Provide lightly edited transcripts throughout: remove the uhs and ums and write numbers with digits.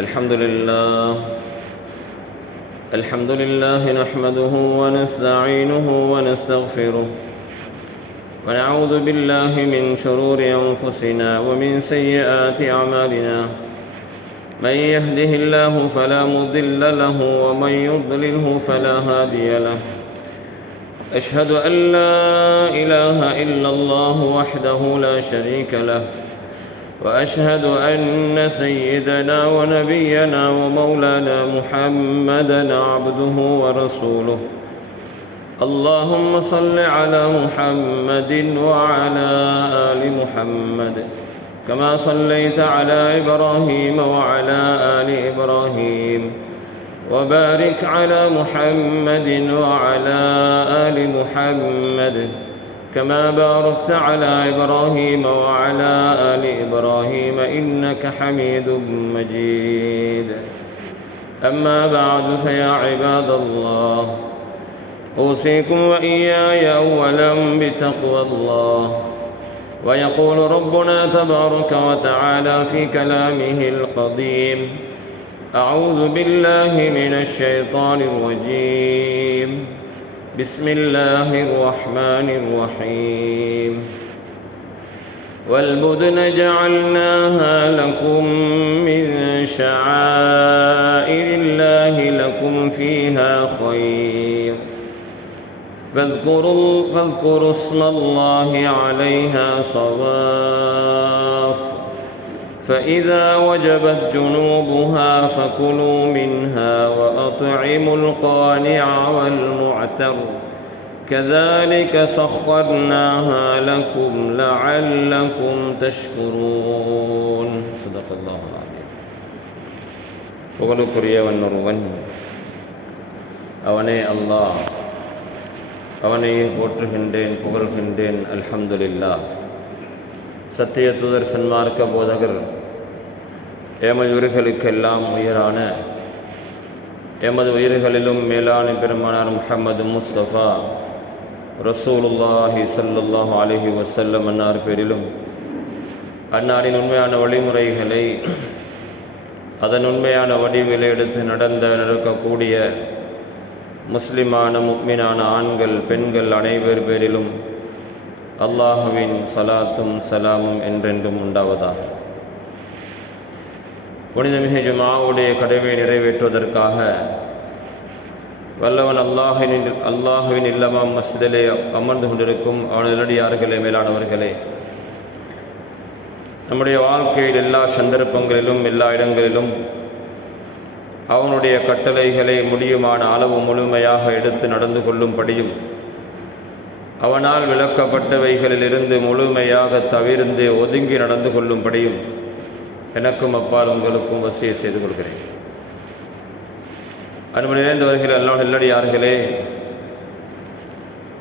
الحمد لله نحمده ونستعينه ونستغفره ونعوذ بالله من شرور أنفسنا ومن سيئات أعمالنا من يهده الله فلا مضل له ومن يضلله فلا هادي له أشهد أن لا إله إلا الله وحده لا شريك له وأشهد أن سيدنا ونبينا ومولانا محمدا عبده ورسوله اللهم صل على محمد وعلى آل محمد كما صليت على إبراهيم وعلى آل إبراهيم وبارك على محمد وعلى آل محمد كما باركت على إبراهيم وعلى آل إبراهيم إنك حميد مجيد أما بعد فيا عباد الله أوصيكم وإياي أولا بتقوى الله ويقول ربنا تبارك وتعالى في كلامه القديم أعوذ بالله من الشيطان الرجيم بسم الله الرحمن الرحيم والبدن جعلناها لكم من شعائر الله لكم فيها خير فاذكروا اسم الله عليها صواف فإذا وجبت جنوبها فكلوا منها وأطعموا القانع والمعتر كذلك سخرناها لكم لعلكم تشكرون صدق الله العظيم. புகழுக்குரியவன் ஒருவன், அவனே அல்லாஹ். அவனை போற்றுகின்றேன், புகழ்கின்றேன். அல்ஹம்துலில்லாஹ். சத்திய தூதர் சன்மார்க்க போதகர் எமது உயிர்களுக்கெல்லாம் உயிரான எமது உயிர்களிலும் மேலான பெருமானார் முஹம்மது முஸ்தபா ரசூலுல்லாஹி ஸல்லல்லாஹு அலைஹி வஸல்லம் அன்னார் பேரிலும் அன்னாரின் உண்மையான வழிமுறைகளை அதன் உண்மையான வடிவில் எடுத்து நடக்கக்கூடிய முஸ்லிமான முக்மினான ஆண்கள் பெண்கள் அனைவர் பேரிலும் அல்லாஹுவின் சலாத்தும் சலாமும் என்றென்றும் உண்டாவதாக. புனிதமிகு ஜுமாவுடைய கடமையை நிறைவேற்றுவதற்காக வல்லவன் அல்லாஹுவின் இல்லமாம் மஸ்ஜிதிலே அமர்ந்து கொண்டிருக்கும் அவனது நல்லடியார்களே, மேலானவர்களே, நம்முடைய வாழ்க்கையில் எல்லா சந்தர்ப்பங்களிலும் எல்லா இடங்களிலும் அவனுடைய கட்டளைகளை முடியுமான அளவு முழுமையாக எடுத்து நடந்து கொள்ளும்படியும் அவனால் விளக்கப்பட்டவைகளிலிருந்து முழுமையாக தவிர்ந்து ஒதுங்கி நடந்து கொள்ளும்படியும் எனக்கும் அப்பால் உங்களுக்கும் வசிய செய்து கொள்கிறேன். அன்பு நிறைந்தவர்கள், அல்லாஹ் நல்லடியார்களே,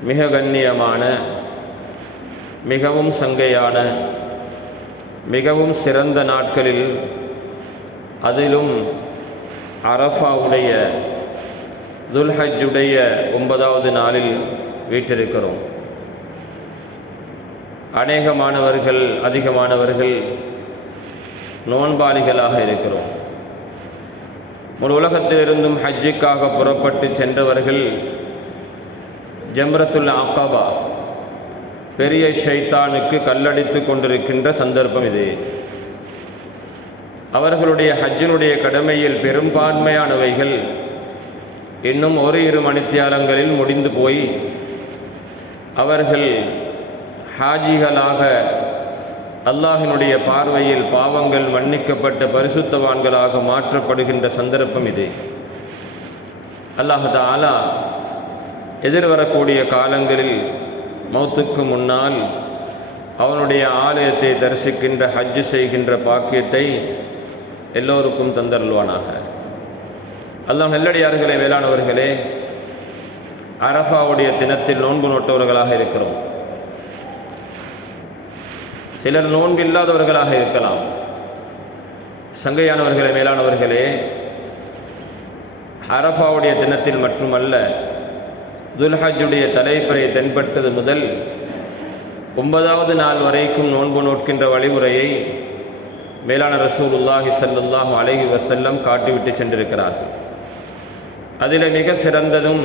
மிக கண்ணியமான, மிகவும் சங்கையான, மிகவும் சிறந்த நாட்களில், அதிலும் அரஃபாவுடைய துல்ஹஜ்ஜுடைய 9வது நாளில் வீற்றிருக்கிறோம். அநேகமானவர்கள், அதிகமானவர்கள் நோன்பாளிகளாக இருக்கிறோம். முழு உலகத்திலிருந்தும் ஹஜ்ஜுக்காக புறப்பட்டு சென்றவர்கள் ஜம்ரத்துல் அகபா பெரிய ஷைத்தானுக்கு கல்லடித்து கொண்டிருக்கின்ற சந்தர்ப்பம் இது. அவர்களுடைய ஹஜ்ஜினுடைய கடமையில் பெரும்பான்மையானவைகள் இன்னும் 1-2 மணித்தியாலங்களில் முடிந்து போய் அவர்கள் ஹாஜிகளாக அல்லாஹினுடைய பார்வையில் பாவங்கள் மன்னிக்கப்பட்ட பரிசுத்தவான்களாக மாற்றப்படுகின்ற சந்தர்ப்பம் இது. அல்லாஹ் தஆலா எதிர்வரக்கூடிய காலங்களில் மௌத்துக்கு முன்னால் அவனுடைய ஆலயத்தை தரிசிக்கின்ற, ஹஜ்ஜு செய்கின்ற பாக்கியத்தை எல்லோருக்கும் தந்தருள்வானாக. அல்லாஹ் நல்லடியார்களே, வேளாணவர்களே, அரஃபாவுடைய தினத்தில் நோன்பு நோட்டவர்களாக இருக்கிறோம். சிலர் நோன்பு இல்லாதவர்களாக இருக்கலாம். சங்கையானவர்களே, மேலானவர்களே, அரஃபாவுடைய தினத்தில் மட்டுமல்ல, துல்ஹஜ்ஜுடைய தலைப்பிறை தென்பட்டது முதல் 9வது நாள் வரைக்கும் நோன்பு நோட்கின்ற வழிமுறையை மேலான ரசூலுல்லாஹி ஸல்லல்லாஹு அலைஹி வஸல்லம் காட்டிவிட்டு சென்றிருக்கிறார்கள். அதில் மிக சிறந்ததும்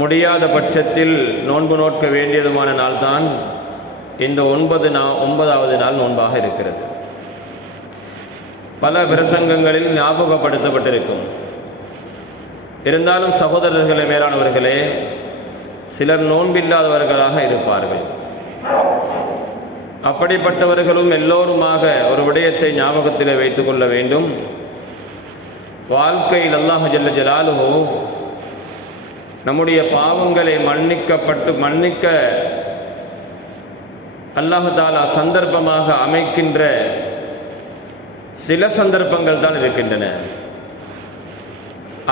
முடியாத பட்சத்தில் நோன்பு நோக்க வேண்டியதுமான நாள்தான் இந்த 9வது நாள் நோன்பாக இருக்கிறது. பல பிரசங்கங்களில் ஞாபகப்படுத்தப்பட்டிருக்கும். இருந்தாலும் சகோதரர்களே, மேலானவர்களே, சிலர் நோன்பில்லாதவர்களாக இருப்பார்கள். அப்படிப்பட்டவர்களும் எல்லோருமாக ஒரு விடயத்தை ஞாபகத்தில் வைத்து கொள்ள வேண்டும். வாழ்க்கையில் அல்லாஹ் ஜல்ல ஜலாலுஹு நம்முடைய பாவங்களை மன்னிக்க அல்லாஹ் தஆலா சந்தர்ப்பமாக அமைக்கின்ற சில சந்தர்ப்பங்கள் தான் இருக்கின்றன.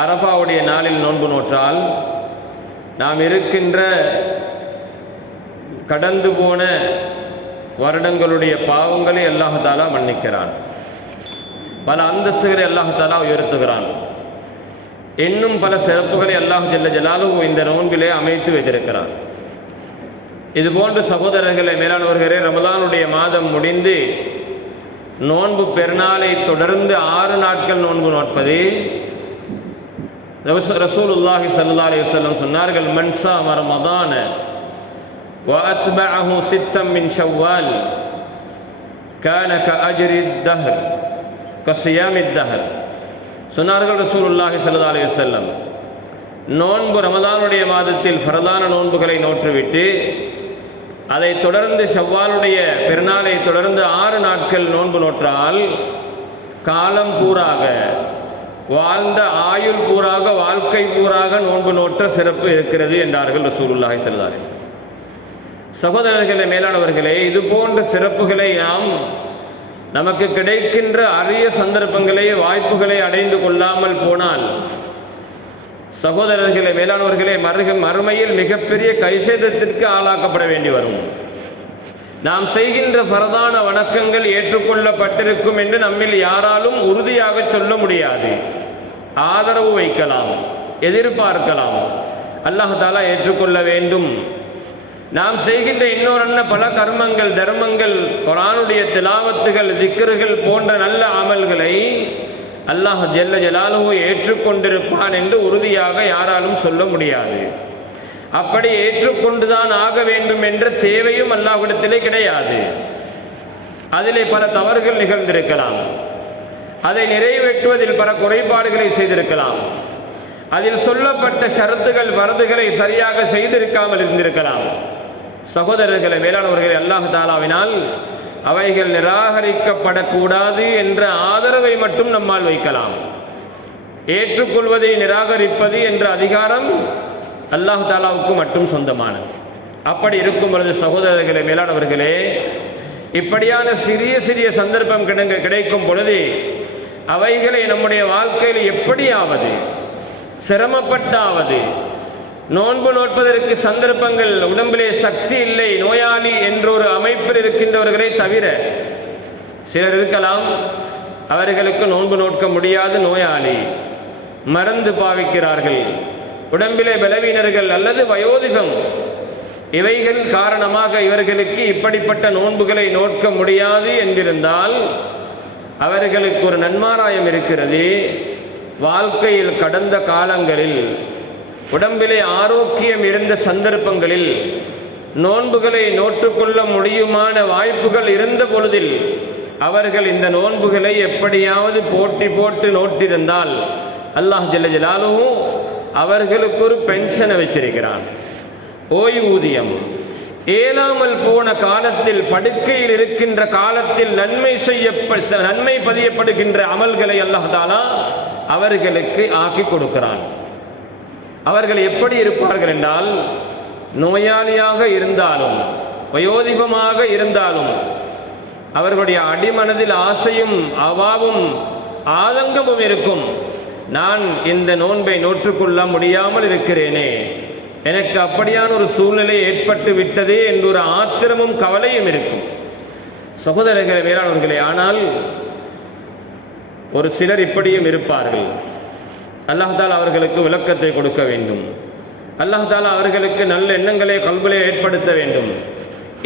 அரஃபாவுடைய நாளில் நோன்பு நோற்றால் நாம் இருக்கின்ற கடந்து போன வருடங்களுடைய பாவங்களை அல்லாஹ் தஆலா மன்னிக்கிறான். பல அந்தஸ்துகளை அல்லாஹ் தஆலா உயர்த்துகிறான். இன்னும் பல சிறப்புகளை அல்லாஹ் ஜல்ல ஜலாலுஹு இந்த நோன்பிலே அமைத்து வைத்திருக்கிறான். இதுபோன்று சகோதரர்களே, மேலானவர்களே, ரமலானுடைய மாதம் முடிந்து நோன்பு பெருநாளை தொடர்ந்து 6 நாட்கள் நோன்பு நோட்பது ரசூலுல்லாஹி ஸல்லல்லாஹு அலைஹி வஸல்லம் சொன்னார்கள், மன் ஸாம ரமதான وأتبعه ستا من شوال كان كأجر الدهر كصيام الدهر. சொன்னார்கள் ரசூலுல்லாஹி ஸல்லல்லாஹு அலைஹி வஸல்லம், நோன்பு ரமலானுடைய மாதத்தில் ஃபரதான நோன்புகளை நோற்றுவிட்டு அதை தொடர்ந்து ஷவ்வாலுடைய பெருநாளை தொடர்ந்து 6 நாட்கள் நோன்பு நோற்றால் காலம் பூராக வாழ்ந்த ஆயுள் பூராக வாழ்க்கை பூராக நோன்பு நோற்ற சிறப்பு இருக்கிறது என்றார்கள் ரசூலுல்லாஹி ஸல்லல்லாஹு அலைஹி வஸல்லம். சகோதரர்களே, மேலானவர்களே, இது போன்ற சிறப்புகளை நாம் நமக்கு கிடைக்கின்ற அரிய சந்தர்ப்பங்களை வாய்ப்புகளை அடைந்து கொள்ளாமல் போனால் சகோதரர்களே, மேலானவர்களே, மறுமையில் மிகப்பெரிய கைசேதத்திற்கு ஆளாக்கப்பட வேண்டி வரும். நாம் செய்கின்ற ஃபரதான வணக்கங்கள் ஏற்றுக்கொள்ளப்பட்டிருக்கும் என்று நம்மில் யாராலும் உறுதியாக சொல்ல முடியாது. ஆதரவு வைக்கலாம், எதிர்பார்க்கலாம். அல்லாஹ் தஆலா ஏற்றுக்கொள்ள வேண்டும். நாம் செய்கின்ற இன்னொரு பல கர்மங்கள், தர்மங்கள், குர்ஆனுடைய திலாவத்துகள், திக்ருகள் போன்ற நல்ல அமல்களை அல்லாஹ் ஜல்ல ஜலாலுஹு ஏற்றுக்கொண்டிருப்பான் என்று உறுதியாக யாராலும் சொல்ல முடியாது. அப்படி ஏற்றுக்கொண்டுதான் ஆக வேண்டும் என்ற தேவையும் அல்லாஹ்விடத்திலே கிடையாது. அதிலே பல தவறுகள் நிகழ்ந்திருக்கலாம். அதை நிறைவேற்றுவதில் பல குறைபாடுகளை செய்திருக்கலாம். அதில் சொல்லப்பட்ட ஷரத்துகள், வரதுகளை சரியாக செய்திருக்காமல் இருந்திருக்கலாம். சகோதரர்களை, மேலானவர்களை, அல்லாஹ் தஆலாவினால் அவைகள் நிராகரிக்கப்படக்கூடாது என்ற ஆதரவை மட்டும் நம்மால் வைக்கலாம். ஏற்றுக்கொள்வதை நிராகரிப்பது என்ற அதிகாரம் அல்லாஹ் தஆலாவுக்கு மட்டும் சொந்தமானது. அப்படி இருக்கும் பொழுது சகோதரர்களே, மேலானவர்களே, இப்படியான சிறிய சிறிய சந்தர்ப்பம் கிடைக்கும் பொழுது அவைகளை நம்முடைய வாழ்க்கையில் எப்படியாவது சிரமப்பட்டாவது நோன்பு நோட்பதற்கு சந்தர்ப்பங்கள், உடம்பிலே சக்தி இல்லை, நோயாளி என்ற ஒரு அமைப்பில் இருக்கின்றவர்களை தவிர சிலர் இருக்கலாம், அவர்களுக்கு நோன்பு நோட்க முடியாது, நோயாளி, மருந்து பாவிக்கிறார்கள், உடம்பிலே பலவீனர்கள் அல்லது வயோதிகம், இவைகள் காரணமாக இவர்களுக்கு இப்படிப்பட்ட நோன்புகளை நோட்க முடியாது என்றிருந்தால் அவர்களுக்கு ஒரு நன்மாராயம் இருக்கிறது. வாழ்க்கையில் கடந்த காலங்களில் உடம்பிலே ஆரோக்கியம் இருந்த சந்தர்ப்பங்களில் நோன்புகளை நோற்றுக்கொள்ள முடியுமான வாய்ப்புகள் இருந்த பொழுதில் அவர்கள் இந்த நோன்புகளை எப்படியாவது போட்டு நோட்டிருந்தால் அல்லாஹ் ஜல்ல ஜலாலுஹு அவர்களுக்கு ஒரு பென்ஷனை வச்சிருக்கிறான், ஓய்வூதியம். ஏலாமல் போன காலத்தில், படுக்கையில் இருக்கின்ற காலத்தில் நன்மை பதியப்படுகின்ற அமல்களை அல்லாஹ் தஆலா அவர்களுக்கு ஆக்கி கொடுக்கிறான். அவர்கள் எப்படி இருப்பார்கள் என்றால், நோயாளியாக இருந்தாலும் வயோதிபமாக இருந்தாலும் அவர்களுடைய அடிமனதில் ஆசையும் அவாவும் ஆதங்கமும் இருக்கும். நான் இந்த நோன்பை நோற்றுக்கொள்ள முடியாமல் இருக்கிறேனே, எனக்கு அப்படியான ஒரு சூழ்நிலை ஏற்பட்டு விட்டதே என்ற ஒரு ஆத்திரமும் கவலையும் இருக்கும். சகோதரர்களே, மேலானவர்களே, ஆனால் ஒரு சிலர் இப்படியும் இருப்பார்கள். அல்லாஹ் தஆலா அவர்களுக்கு விளக்கத்தை கொடுக்க வேண்டும். அல்லாஹ் தஆலா அவர்களுக்கு நல்ல எண்ணங்களை கல்விலே ஏற்படுத்த வேண்டும்.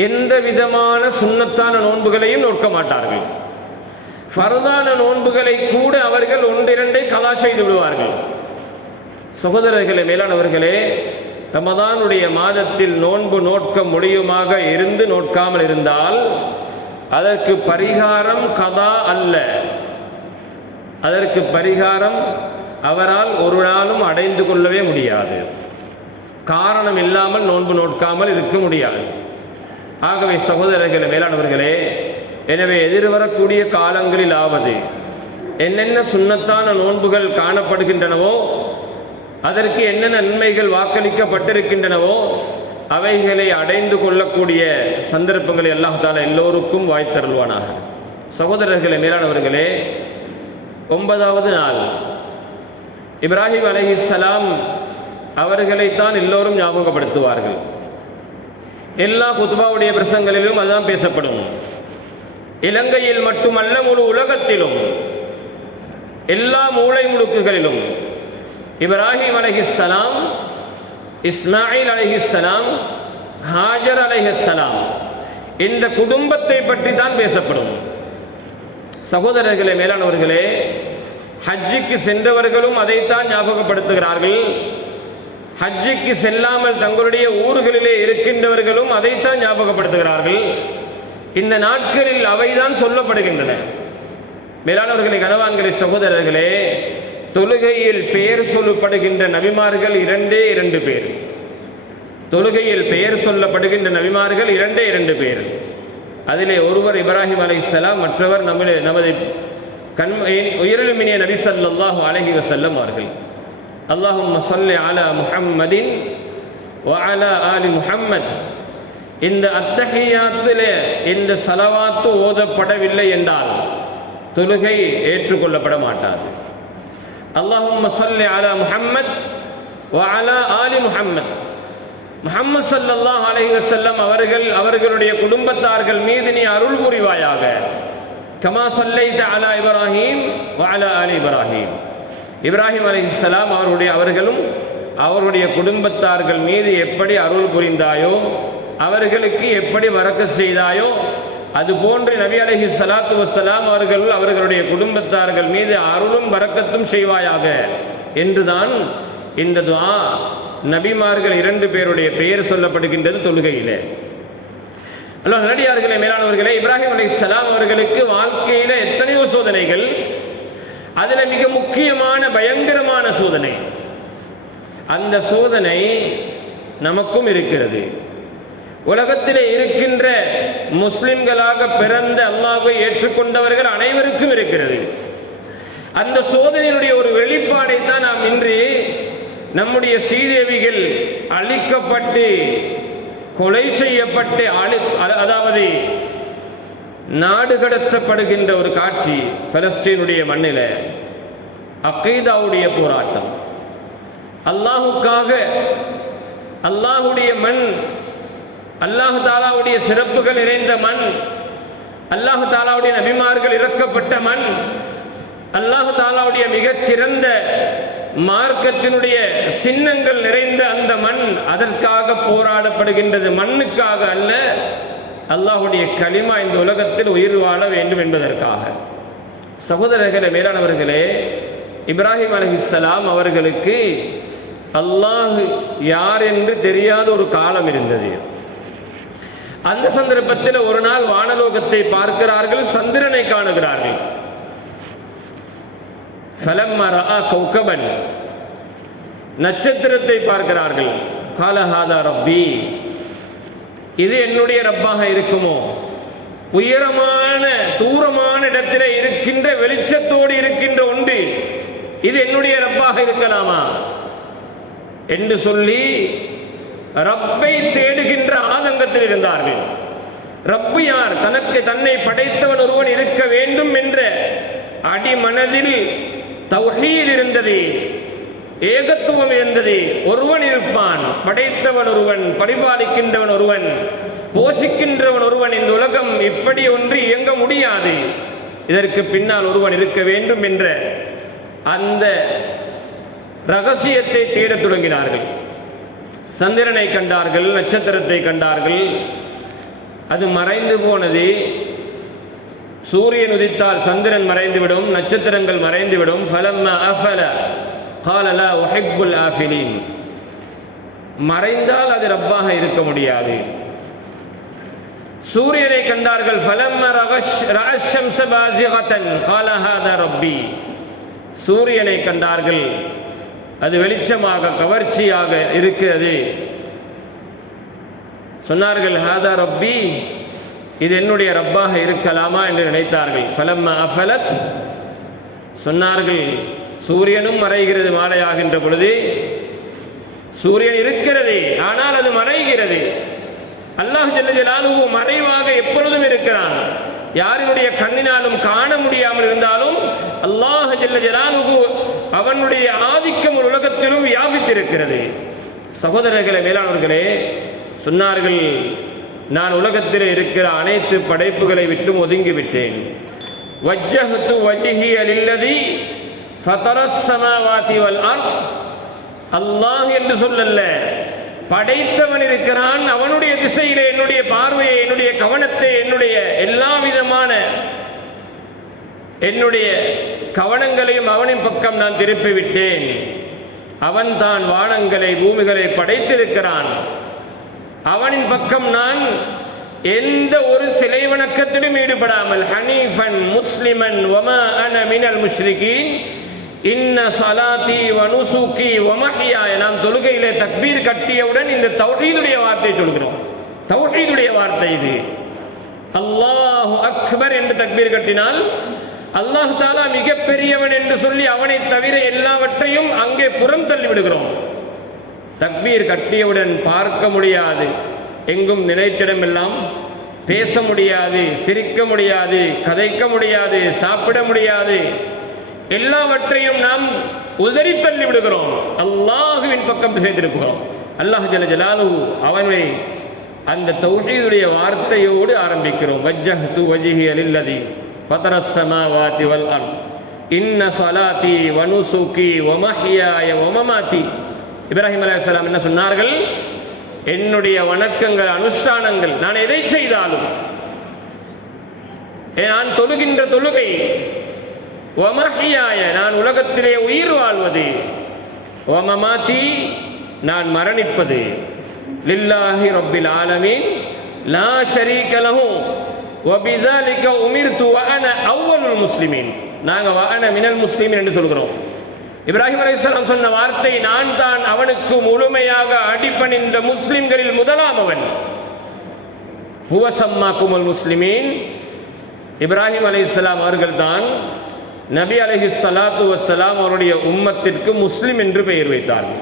எந்த விதமான சுன்னத்தான நோன்புகளையும் நோக்க மாட்டார்கள். ஃபர்தான நோன்புகளை கூட அவர்கள் ஒன்றிரண்டை கலா செய்து விடுவார்கள். சகோதரர்களே, மேலானவர்களே, ரமதானுடைய மாதத்தில் நோன்பு நோக்க முடியுமாக இருந்து நோக்காமல் இருந்தால் அதற்கு பரிகாரம் கதா அல்ல. அதற்கு பரிகாரம் அவரால் ஒரு நாளும் அடைந்து கொள்ளவே முடியாது. காரணம் இல்லாமல் நோன்பு நோக்காமல் இருக்க முடியாது. ஆகவே சகோதரர்களே, மேலானவர்களே, எனவே எதிர்வரக்கூடிய காலங்களில் ஆவது என்னென்ன சுன்னத்தான நோன்புகள் காணப்படுகின்றனவோ, அதற்கு என்னென்ன நன்மைகள் வாக்களிக்கப்பட்டிருக்கின்றனவோ அவைகளை அடைந்து கொள்ளக்கூடிய சந்தர்ப்பங்களை அல்லாஹ் தஆலா எல்லோருக்கும் வாய்த்தருள்வானாக. சகோதரர்களே, மேலானவர்களே, 9வது நாள் இப்ராஹிம் அலைஹிஸ்ஸலாம் அவர்களைத்தான் எல்லோரும் ஞாபகப்படுத்துவார்கள். எல்லா குத்பாவுடைய பிரசங்களிலும் அதுதான் பேசப்படும். இலங்கையில் மட்டுமல்ல, முழு உலகத்திலும் எல்லா மூலை முடுக்குகளிலும் இப்ராஹிம் அலைஹிஸ்ஸலாம், இஸ்மாயில் அலைஹிஸ்ஸலாம், ஹாஜர் அலைஹிஸ்ஸலாம் இந்த குடும்பத்தை பற்றி தான் பேசப்படும். சகோதரர்களே, மேலானவர்களே, ஹஜ்ஜுக்கு சென்றவர்களும் அதைத்தான் ஞாபகப்படுத்துகிறார்கள். ஹஜ்ஜுக்கு செல்லாமல் தங்களுடைய ஊர்களிலே இருக்கின்றவர்களும் அதைத்தான் ஞாபகப்படுத்துகிறார்கள். இந்த நாட்களில் அவைதான் சொல்லப்படுகின்றன. மேலானவர்களே, கனவான்களே, சகோதரர்களே, தொழுகையில் பெயர் சொல்லப்படுகின்ற நபிமார்கள் 2 பேர். தொழுகையில் பெயர் சொல்லப்படுகின்ற நபிமார்கள் 2 பேர். அதிலே ஒருவர் இப்ராஹிம் அலைஹிஸ்ஸலாம், மற்றவர் நமது உயிரிலுமினிய நபி ஸல்லல்லாஹு அலைஹி வஸல்லம் அவர்கள். அல்லாஹும்ம ஸல்லி அலா முஹம்மதின் வ அலா ஆலி முஹம்மத். இந்த அத்தஹியாத்திலே இந்த ஸலவாத்து ஓதப்படவில்லை என்றால் தொழுகை ஏற்றுக்கொள்ளப்பட மாட்டாது. அல்லாஹும்ம ஸல்லி அலா முஹம்மத் வ அலா ஆலி முஹம்மத். முஹம்மது ஸல்லல்லாஹு அலைஹி வஸல்லம் அவர்களுடைய குடும்பத்தார்கள் மீது நீ அருள் புரிவாயாக. கமா ஸல்லைத அலா இப்ராஹீம் வ அலா ஆலி இப்ராஹீம். இப்ராஹிம் அலைஹிஸ்ஸலாம் அவர்களும் அவருடைய குடும்பத்தார்கள் மீது எப்படி அருள் புரிந்தாயோ, அவர்களுக்கு எப்படி வரக்கத் செய்தாயோ, அதுபோன்று நபி அலைஹிஸ்ஸலாத்து வஸ்ஸலாம் அவர்களுடைய குடும்பத்தார்கள் மீது அருளும் வரக்கத்தும் செய்வாயாக என்றுதான் இந்த துஆ நபிமார்கள் 2 பேருடைய பெயர் சொல்லப்படுகின்றது தொழுகையிலே. அல்லாஹ் நல்லடியார்களே, மேலானவர்களே, இப்ராஹிம் அலைஹிஸ்ஸலாம் அவர்களுக்கு வாழ்க்கையில எத்தனையோ சோதனைகள், அதில் மிக முக்கியமான பயங்கரமான சோதனை, அந்த சோதனை நமக்கும் இருக்கிறது. உலகத்திலே இருக்கின்ற முஸ்லிம்களாக பிறந்த அல்லாஹ்வை ஏற்றுக்கொண்டவர்கள் அனைவருக்கும் இருக்கிறது. அந்த சோதனையினுடைய ஒரு வெளிப்பாடை தான் நாம் இன்று நம்முடைய சீதேவிகள் அழிக்கப்பட்டு கொலை செய்யப்பட்டு அதாவது நாடு கடத்தப்படுகின்ற ஒரு காட்சி. பலஸ்தீனுடைய மண்ணில் அகீதாவுடைய போராட்டம். அல்லாஹுக்காக, அல்லாஹுடைய மண், அல்லாஹு தாலாவுடைய சிறப்புகள் நிறைந்த மண், அல்லாஹு தாலாவுடைய நபிமார்கள் இறக்கப்பட்ட மண், அல்லாஹு தாலாவுடைய மிகச்சிறந்த மார்க்கத்தினுடைய சின்னங்கள் நிறைந்த அந்த மண், அதற்காக போராடப்படுகின்றது. மண்ணுக்காக அல்ல, அல்லாஹுடைய கலிமா இந்த உலகத்தில் உயிர் வாழ வேண்டும் என்பதற்காக. சகோதரர்களே, மேலானவர்களே, இப்ராஹிம் அலைஹிஸ்ஸலாம் அவர்களுக்கு அல்லாஹ் யார் என்று தெரியாத ஒரு காலம் இருந்தது. அந்த சந்தர்ப்பத்தில் ஒரு நாள் வானலோகத்தை பார்க்கிறார்கள், சந்திரனை காணுகிறார்கள். ஃபலம்மா ரஆ கௌகபன், நட்சத்திரத்தை பார்க்கிறார்கள். கால ஹாதா ரப்பி, இது என்னுடைய ரப்பாக இருக்குமோ? உயரமான தூரமான இடத்திலே இருக்கின்ற வெளிச்சத்தோடு இருக்கின்ற ஒன்று, இது என்னுடைய ரப்பாக இருக்கலாமா என்று சொல்லி ரப்பை தேடுகின்ற ஆதங்கத்தில் இருந்தார்கள். ரப்பு யார்? தன்னை படைத்தவன் ஒருவன் இருக்க வேண்டும் என்ற அடிமனதில் தௌஹீத் இருந்தது, ஏகத்துவம் இருந்தது. ஒருவன் இருப்பான், படைத்தவன் ஒருவன், பரிபாலிக்கின்றவன் ஒருவன், போஷிக்கின்றவன் ஒருவன். இந்த உலகம் இப்படி ஒன்று இயங்க முடியாது, இதற்கு பின்னால் ஒருவன் இருக்க வேண்டும் என்ற அந்த ரகசியத்தை தேடத் தொடங்கினார்கள். சந்திரனை கண்டார்கள், நட்சத்திரத்தை கண்டார்கள். அது மறைந்து போனது. சூரியன் உதித்தால் சந்திரன் மறைந்துவிடும், நட்சத்திரங்கள் மறைந்துவிடும். ஃபலம்மா அஃபல قال لا أحب الآفلين. மறைந்தால் அது ரப்பாக இருக்க முடியாது. சூரியனை கண்டார்கள். فلما رأى الشمس بازغة قال هذا ربي. சூரியனை கண்டார்கள், அது வெளிச்சமாக கவர்ச்சியாக இருக்கிறது. சொன்னார்கள் ஹாதா ரப்பி, இது என்னுடைய ரப்பாக இருக்கலாமா என்று நினைத்தார்கள். ஃபலம்மா அஃபலத், சொன்னார்கள் சூரியனும் மறைகிறது மாலையாகின்ற பொழுது. சூரியன் இருக்கிறது, ஆனால் அது மறைகிறது. அல்லாஹ் ஜல்ல ஜலாலுஹு மறைவாக எப்பொழுதும் இருக்கிறான். யாரினுடைய கண்ணினாலும் காண முடியாமல் இருந்தாலும் அல்லாஹ் ஜல்ல ஜலாலுஹு அவனுடைய ஆதிக்கம் ஒரு உலகத்திலும் வியாபித்திருக்கிறது. சகோதரர்களே, மேலானவர்களே, சொன்னார்கள் நான் உலகத்தில் இருக்கிற அனைத்து படைப்புகளை விட்டும் ஒதுங்கிவிட்டேன். வஜ்ஜஹ்து வஜ்ஹிய லில்லதி ஃபதரஸ் ஸமாவாதி வல் அர்த். அல்லாஹ் என்று சொல்லல்ல, படைத்தவன் இருக்கிறான். அவனுடைய திசையிலே என்னுடைய பார்வையை, என்னுடைய கவனத்தை, என்னுடைய எல்லா விதமான என்னுடைய கவனங்களையும் அவனின் பக்கம் நான் திருப்பிவிட்டேன். அவன் தான் வானங்களை பூமிகளை படைத்திருக்கிறான். அவனின் பக்கம் நான் எந்த ஒரு சிலை வணக்கத்திலும் ஈடுபடாமல் ஹனீஃபன் முஸ்லிமன் வமா அன மினல் முஷ்ரிகீன் இன்ன ஸலாத்தி வ நுசுகி வ மஹ்யாய. நாம் தொழுகையிலே தக்பீர் கட்டியவுடன் இந்த தௌஹீதுடைய வார்த்தை சொல்கிறோம். தௌஹீதுடைய வார்த்தை இது. அல்லாஹு அக்பர் என்று தக்பீர் கட்டினால் அல்லாஹ் தஆலா மிகப்பெரியவன் என்று சொல்லி அவனை தவிர எல்லாவற்றையும் அங்கே புறம் தள்ளி விடுகிறோம். தக்பீர் கட்டியவுடன் பார்க்க முடியாது, எங்கும் நினைத்திடமெல்லாம் பேச முடியாது, சிரிக்க முடியாது, கதைக்க முடியாது, சாப்பிட முடியாது, எல்லாவற்றையும் நாம் உதறி தள்ளி விடுகிறோம். அல்லாஹுவின் பக்கம் திசை திருப்புகிறோம். அல்லாஹ் ஜல்ல ஜலாலுஹு அவனை அந்த தௌஹீதுடைய வார்த்தையோடு ஆரம்பிக்கிறோம். வஜ்ஜஹ்து வஜ்ஹிய லில்லதி ஃபதரஸ் ஸமாவாதி வல் அர்த் இன்ன ஸலாத்தி வ நுசுகி வ மஹ்யாய வ மமாத்தி. இப்ராஹிம் அலைஹிஸ்ஸலாம் என்ன சொன்னார்கள்? என்னுடைய வணக்கங்கள், அனுஷ்டானங்கள், நான் எதை செய்தாலும், நான் தொழுகின்ற தொழுகை, வ மஹ்யாய நான் உலகத்திலே உயிர் வாழ்வது, வ மமாத்தி நான் மரணிப்பது, லில்லாஹி ரப்பில் ஆலமீன் லா ஷரீக லஹு வ பிஸாலிக உமிர்து வ அன அவ்வலுல் முஸ்லிமீன். நாங்கள் வ அன மினல் முஸ்லிமீன் என்று சொல்கிறோம். இப்ராஹிம் அலைஹிஸ்ஸலாம் சொன்ன வார்த்தை, நான் தான் அவனுக்கு முழுமையாக அடிபணிந்த முஸ்லிம்களில் முதலாமவன். ஹுவ சம்மாக்குமுல் முஸ்லிமீன். இப்ராஹிம் அலைஹிஸ்ஸலாம் அவர்கள் தான் நபி அலைஹிஸ்ஸலாத்து வஸ்ஸலாம் அவருடைய உம்மத்திற்கு முஸ்லிம் என்று பெயர் வைத்தார்கள்.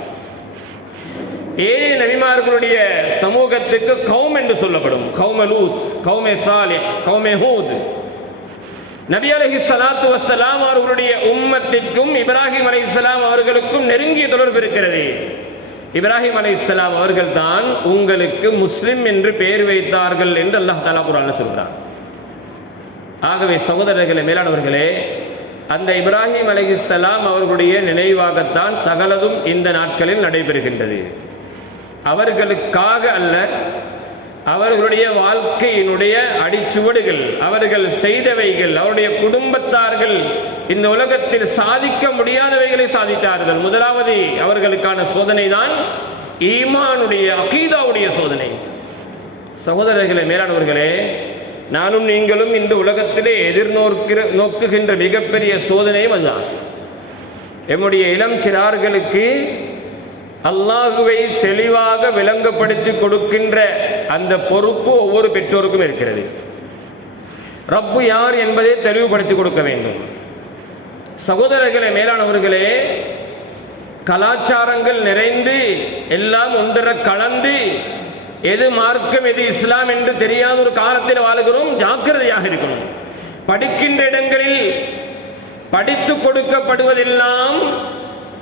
ஏழு நபிமார்களுடைய சமூகத்துக்கு கௌம் என்று சொல்லப்படும். கௌமே லூத், கௌமே சாலிஹ், கௌமே ஹூத். நபி அலைஹிஸ்ஸலாத்து வஸ்ஸலாம் அவர்களுடைய உம்மத்திற்கும் இப்ராஹிம் அலைஹிஸ்ஸலாம் அவர்களுக்கும் நெருங்கிய தொடர்பு இருக்கிறது. இப்ராஹிம் அலைஹிஸ்ஸலாம் அவர்கள் தான் உங்களுக்கு முஸ்லிம் என்று பெயர் வைத்தார்கள் என்று அல்லாஹ் தஆலா குர்ஆன்ல சொல்கிறார். ஆகவே சகோதரர்களே, மேலானவர்களே, அந்த இப்ராஹிம் அலைஹிஸ்ஸலாம் அவர்களுடைய நினைவாகத்தான் சகலதும் இந்த நாட்களில் நடைபெறுகின்றது. அவர்களுக்காக அல்ல, அவர்களுடைய வாழ்க்கையினுடைய அடிச்சுவடுகள், அவர்கள் செய்தவைகள், அவருடைய குடும்பத்தார்கள் இந்த உலகத்தில் சாதிக்க முடியாதவைகளை சாதித்தார்கள். முதலாவது அவர்களுக்கான சோதனை தான் ஈமானுடைய, அகீதாவுடைய சோதனை. சகோதரர்களே, மேலானவர்களே, நானும் நீங்களும் இந்த உலகத்திலே நோக்குகின்ற மிகப்பெரிய சோதனையும் அதுதான். எம்முடைய இளம் சிறார்களுக்கு அல்லாஹுவை தெளிவாக விளங்கப்படுத்தி கொடுக்கின்ற அந்த பொறுப்பு ஒவ்வொரு பெற்றோருக்கும் இருக்கிறது. ரப்பு யார் என்பதை தெளிவுபடுத்தி கொடுக்க வேண்டும். சகோதரர்களே, மேலானவர்களே, கலாச்சாரங்கள் நிறைந்து எல்லாம் ஒன்றர கலந்து எது மார்க்கம் எது இஸ்லாம் என்று தெரியாத ஒரு காலத்தில் வாழுகிறோம். ஜாக்கிரதையாக இருக்கணும். படிக்கின்ற இடங்களில் படித்து கொடுக்கப்படுவதெல்லாம்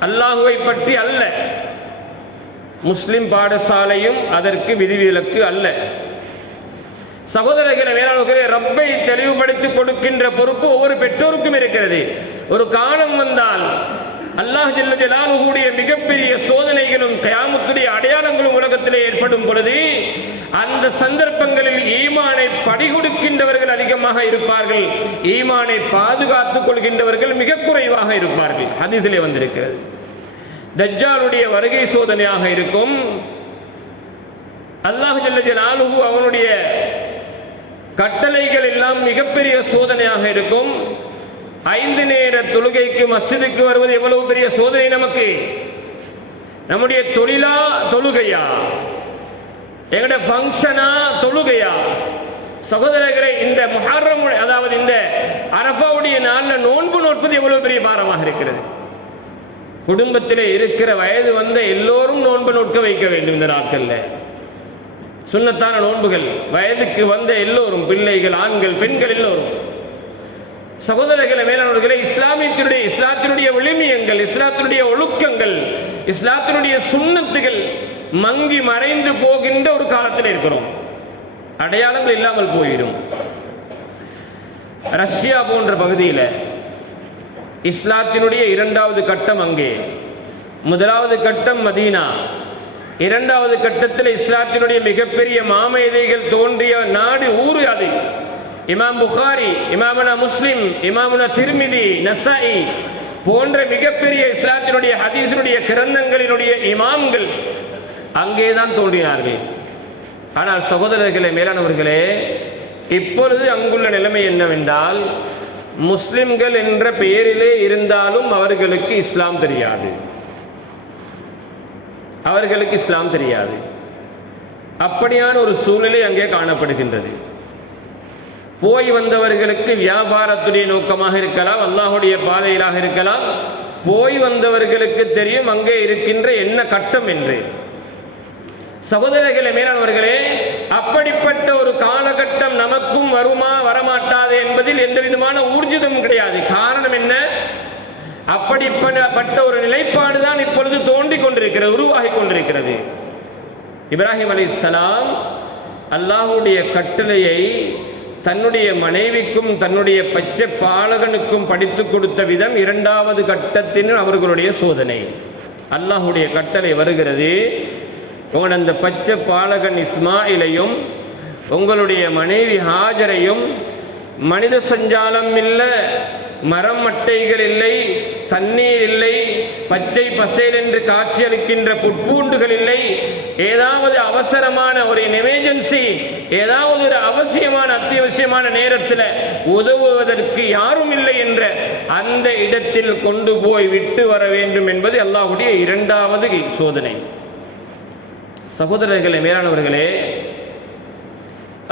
அல்லாஹுவை பற்றி அல்ல. முஸ்லிம் பாடசாலையும் அதற்கு விதிவிலக்கு அல்ல. சகோதரர்களே, மேலானவர்களே, ரப்பை தெளிவுபடுத்தி கொடுக்கின்ற பொறுப்பு ஒவ்வொரு பெற்றோருக்கும் இருக்கிறது. ஒரு காலம் வந்தால் அல்லாஹ் ஜல்ல ஜலாலுஹுடைய மிகப்பெரிய சோதனைகளும் கியாமத்துடைய அடையாளங்களும் உலகத்திலே ஏற்படும் பொழுது அந்த சந்தர்ப்பங்களில் ஈமானை பறிகொடுக்கின்றவர்கள் அதிகமாக இருப்பார்கள், ஈமானை பாதுகாத்துக் கொள்கின்றவர்கள் மிக குறைவாக இருப்பார்கள். ஹதீஸிலே வந்திருக்கிறது. தஜ்ஜாலுடைய வருகை சோதனையாக இருக்கும். அல்லாஹ் ஜல்ல ஜலாலுஹு அவனுடைய கட்டளைகள் எல்லாம் மிகப்பெரிய சோதனையாக இருக்கும். 5 நேர தொழுகைக்கு மஸ்ஜிதுக்கு வருவது எவ்வளவு பெரிய சோதனை நமக்கு. நம்முடைய தொழிலா தொழுகையா, எங்களுடைய ஃபங்க்ஷனா தொழுகையா? சகோதரர்களை, இந்த முஹர்ரம் அதாவது இந்த அரஃபாவுடைய நாளில் நோன்பு நோட்பது எவ்வளவு பெரிய பாரமாக இருக்கிறது. குடும்பத்தில் இருக்கிற வயது வந்த எல்லோரும் நோன்பு நோட்க வைக்க வேண்டும். இந்த நாட்களில் சுன்னத்தான நோன்புகள் வயதுக்கு வந்த எல்லோரும், பிள்ளைகள், ஆண்கள், பெண்கள் எல்லோரும். சகோதரர்களை, மேலானவர்களை, இஸ்லாத்தினுடைய விழுமியங்கள், இஸ்லாத்தினுடைய ஒழுக்கங்கள், இஸ்லாத்தினுடைய சுன்னத்துகள் மங்கி மறைந்து போகின்ற ஒரு காலத்தில் இருக்கிறோம். அடையாளங்கள் இல்லாமல் போயிடும். ரஷ்யா போன்ற பகுதியில் இஸ்லாத்தினுடைய 2வது கட்டம் அங்கே. 1வது கட்டம் மதீனா, 2வது கட்டத்தில் இஸ்லாத்தினுடைய மிகப்பெரிய மாமேதைகள் தோன்றிய நாடு, ஊரு அது. இமாம் புகாரி, இமாமுனா முஸ்லிம், இமாமுனா திர்மிதி, நசாயி போன்ற மிகப்பெரிய இஸ்லாத்தினுடைய ஹதீஸினுடைய கிரந்தங்களினுடைய இமாம்கள் அங்கேதான் தோன்றினார்கள். ஆனால் சகோதரர்களே, மேலானவர்களே, இப்பொழுது அங்குள்ள நிலைமை என்னவென்றால், முஸ்லிம்கள் என்ற பெயரிலே இருந்தாலும் அவர்களுக்கு இஸ்லாம் தெரியாது. அவர்களுக்கு இஸ்லாம் தெரியாது. அப்படியான ஒரு சூழ்நிலை அங்கே காணப்படுகின்றது. போய் வந்தவர்களுக்கு வியாபாரத்துடைய நோக்கமாக இருக்கலாம், அல்லாஹுடைய பாதையிலாக இருக்கலாம். போய் வந்தவர்களுக்கு தெரியும் அங்கே இருக்கின்ற என்ன கட்டம் என்று. சகோதரர்களே, மேலானவர்களே, அப்படிப்பட்ட ஒரு காலகட்டம் நமக்கும் வருமா வரமாட்டாது என்பதில் எந்த விதமான ஊர்ஜிதமும் கிடையாது. காரணம் என்ன? அப்படிப்பட்ட ஒரு நிலைப்பாடு தான் இப்பொழுது தோன்றிக் கொண்டிருக்கிறது, உருவாகி கொண்டிருக்கிறது. இப்ராஹிம் அலைஹிஸ்ஸலாம் அல்லாஹுடைய கட்டளையை தன்னுடைய மனைவிக்கும் தன்னுடைய பச்சை பாலகனுக்கும் படித்து கொடுத்த விதம் 2வது கட்டத்தின் அவர்களுடைய சோதனை. அல்லாஹுடைய கட்டளை வருகிறது, உங்கள் அந்த பச்சை பாலகன் இஸ்மாயிலையும் உங்களுடைய மனைவி ஹாஜரையும் மனித சஞ்சாலம் இல்லை, மரம் மட்டைகள் இல்லை, தண்ணீர் இல்லை, பச்சை பசேல் என்று காட்சியளிக்கின்ற புட்பூண்டுகள் இல்லை, ஏதாவது அவசரமான ஒரு எமர்ஜென்சி, ஏதாவது ஒரு அவசியமான அத்தியாவசியமான நேரத்தில் உதவுவதற்கு யாரும் இல்லை என்ற அந்த இடத்தில் கொண்டு போய் விட்டு வர வேண்டும் என்பது அல்லாஹ்வுடைய 2வது சோதனை. சகோதரர்களே, மேலானவர்களே,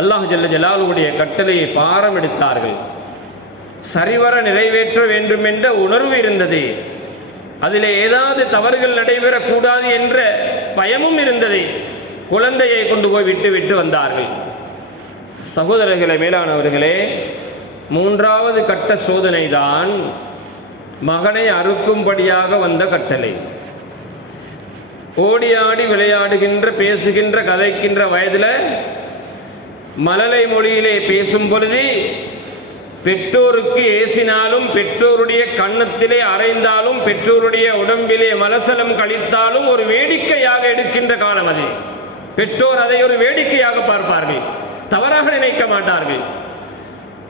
அல்லாஹ் ஜல்ல ஜலாலுடைய கட்டளையை பாரம் எடுத்தார்கள். சரிவர நிறைவேற்ற வேண்டும் என்ற உணர்வு இருந்தது. அதில் ஏதாவது தவறுகள் நடைபெறக்கூடாது என்ற பயமும் இருந்தது. குழந்தையை கொண்டு போய் விட்டு வந்தார்கள். சகோதரர்களே, மேலானவர்களே, 3வது கட்ட சோதனை தான் மகனை அறுக்கும்படியாக வந்த கட்டளை. ஓடி ஆடி விளையாடுகின்ற, பேசுகின்ற, கதைக்கின்ற வயதில் மழலை மொழியிலே பேசும் பொழுது பெற்றோருக்கு ஏசினாலும், பெற்றோருடைய கன்னத்திலே அறைந்தாலும், பெற்றோருடைய உடம்பிலே மலசலம் கழித்தாலும் ஒரு வேடிக்கையாக எடுக்கின்ற காலம் அது. பெற்றோர் அதை ஒரு வேடிக்கையாக பார்ப்பார்கள், தவறாக நினைக்க மாட்டார்கள்.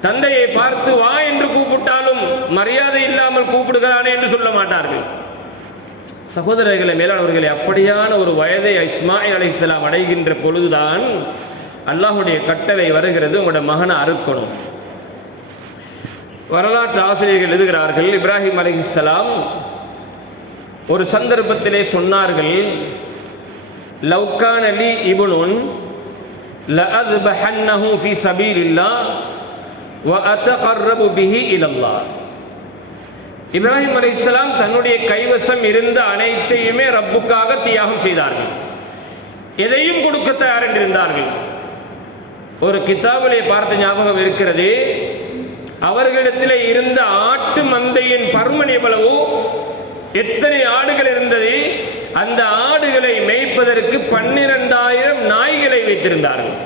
தந்தையை பார்த்து வா என்று கூப்பிட்டாலும் மரியாதை இல்லாமல் கூப்பிடுகிறானே என்று சொல்ல மாட்டார்கள். சகோதரர்களே, மேலானவர்களே, அப்படியான ஒரு வயதை இஸ்மாயில் அலைஹிஸ்ஸலாம் அடைகின்ற பொழுதுதான் அல்லாஹுடைய கட்டளை வருகிறது, உங்களோட மகனை அறுக்கணும். வரலாற்று ஆசிரியர்கள் எழுதுகிறார்கள், இப்ராஹிம் அலைஹிஸ்ஸலாம் ஒரு சந்தர்ப்பத்திலே சொன்னார்கள், லவ்கான லி இப்னுன் லஅத்பஹன்னஹு ஃபீ ஸபீலில்லாஹ் வ அத்தகர்ரபு பிஹி இலல்லாஹ். இப்ராஹிம் அலைஹிஸ்ஸலாம் தன்னுடைய கைவசம் இருந்த அனைத்தையுமே ரப்புக்காக தியாகம் செய்தார்கள். எதையும் கொடுக்க தயார் என்றிருந்தார்கள். ஒரு கிதாபிலே பார்த்த ஞாபகம் இருக்கிறது, அவர்களிடத்தில் இருந்த ஆட்டு மந்தையின் பருமன் எவ்வளவு, எத்தனை ஆடுகள் இருந்தது, அந்த ஆடுகளை மேய்ப்பதற்கு 12,000 நாய்களை வைத்திருந்தார்கள்.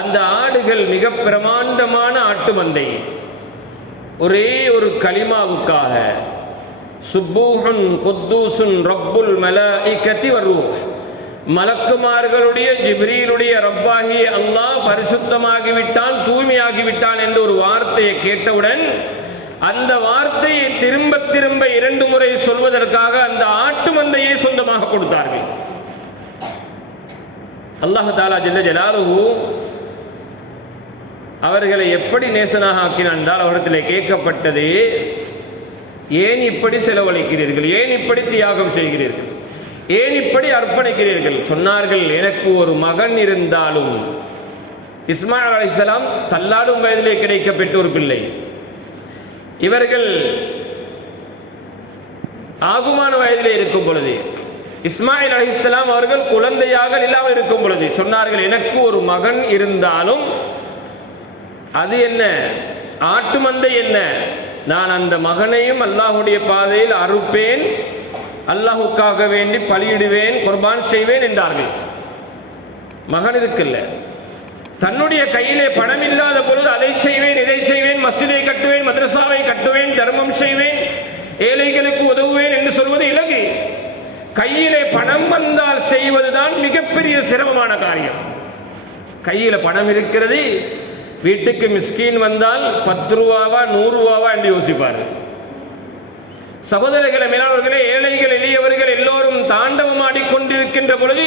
அந்த ஆடுகள் மிக பிரமாண்டமான ஆட்டு மந்தை. ஒரே ஒரு கலிமாவுக்காக சுப்பூஹுன் குத்தூசுன் ரப்புல் மலாயிகத்தி வர்ரூஹ், மலக்குமார்களுடைய ஜிப்ரீலுடைய ரப்பாகி அல்லாஹ் பரிசுத்தமாகிவிட்டான், தூய்மையாகிவிட்டான் என்ற ஒரு வார்த்தையை கேட்டவுடன் அந்த வார்த்தையை திரும்ப திரும்ப 2 முறை சொல்வதற்காக அந்த ஆட்டு மந்தையை சொந்தமாக கொடுத்தார்கள். அல்லாஹ் தஆலா ஜல்ல ஜலாலுஹு அவர்களை எப்படி நேசனாக ஆக்கினான் என்றால், அவரிடத்தில் கேட்கப்பட்டது, ஏன் இப்படி செலவழிக்கிறீர்கள், ஏன் இப்படி தியாகம் செய்கிறீர்கள், ஏன் இப்படி அர்ப்பணிக்கிறீர்கள்? சொன்னார்கள், எனக்கு ஒரு மகன் இருந்தாலும், இஸ்மாயில் அலைஹிஸ்ஸலாம் தள்ளாடும் வயதிலே கிடைக்கப்பட்ட ஒரு பிள்ளை, இவர்கள் ஆகுமான வயதிலே இருக்கும் பொழுது, இஸ்மாயில் அலைஹிஸ்ஸலாம் அவர்கள் குழந்தையாக இல்லாமல் இருக்கும் பொழுது சொன்னார்கள், எனக்கு ஒரு மகன் இருந்தாலும் அது என்ன, ஆட்டு மந்தை என்ன, நான் அந்த மகனையும் அல்லாஹுடைய பாதையில் அறுப்பேன், அல்லாஹுக்காக வேண்டி பலியிடுவேன், குர்பான் செய்வேன் என்றார்கள். மகன் இருக்குல்ல, தன்னுடைய கையிலே பணம் இல்லாத பொழுது அதை செய்வேன், இதை செய்வேன், மஸ்ஜிதை கட்டுவேன், மദ്രസാவை கட்டுவேன், தர்மம் செய்வேன், ஏழைகளுக்கு உதவுவேன் என்று சொல்வது இலகு. கையிலே பணம் வந்தால் செய்வதுதான் மிகப்பெரிய சிரமமான காரியம். கையில பணம் இருக்கிறது, வீட்டுக்கு மிஸ்கீன் வந்தால் 10 ரூபாவா 100 ரூபாவா என்று யோசிப்பார். சகோதரர்களை, மேலாளர்களே, ஏழைகள் எளியவர்கள் எல்லோரும் தாண்டவம் ஆடிக்கொண்டிருக்கின்ற பொழுது